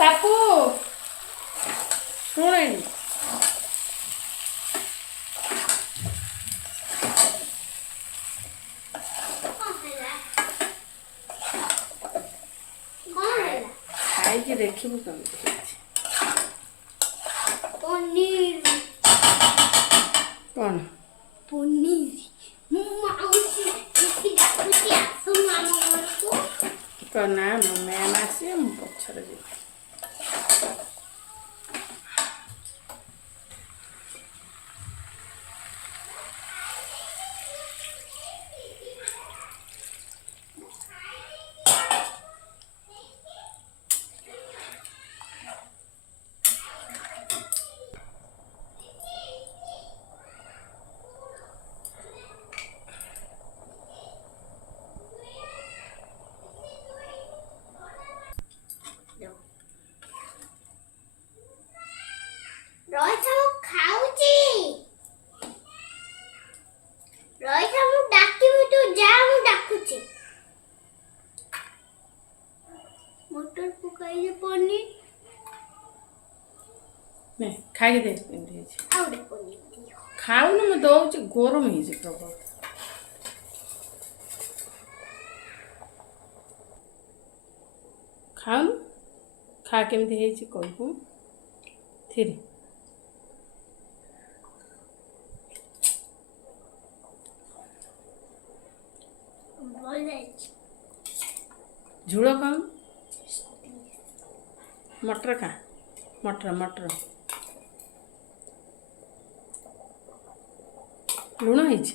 ବାପୁ ଶୁଣେନି ଖାଇକି ଦେଖିବୁ କେମିତି ହେଇଛି। ପନିର କ'ଣ ପନିର ମୁଁ ମାଉସୀ ଡାକୁଛି ଆସୁନୁ ଆମ ଘରକୁ। ନା ମୋ ମ୍ୟାମ୍ ଆସିବେ ମୁଁ ପଛରେ ଯିବି। ରହିଥା ମୁଁ ଖାଉଛି। ରହିଥା ମୁଁ ଡାକିବି ତୁ ଯା ମୁଁ ଡାକୁଛି। ମଟର ପକାଇଲେ ପନିର ନେ ଖାଇକି ଦେ କେମିତି ହେଇଛି। ଆଉ ଗୋଟେ ପନିର ଦିଅ। ଖାଉନି ମୁଁ ଦଉଛି ଗରମ ହେଇଛି ପ୍ରବଳ। ଖାଉନୁ ଖା କେମିତି ହେଇଛି କହିବୁ ଥିରେ। ଭଲ ହେଇଛି। ଝୁଳ ଖାଉନୁ ମଟର ଖା ମଟର ଲୁଣ ହେଇଛି।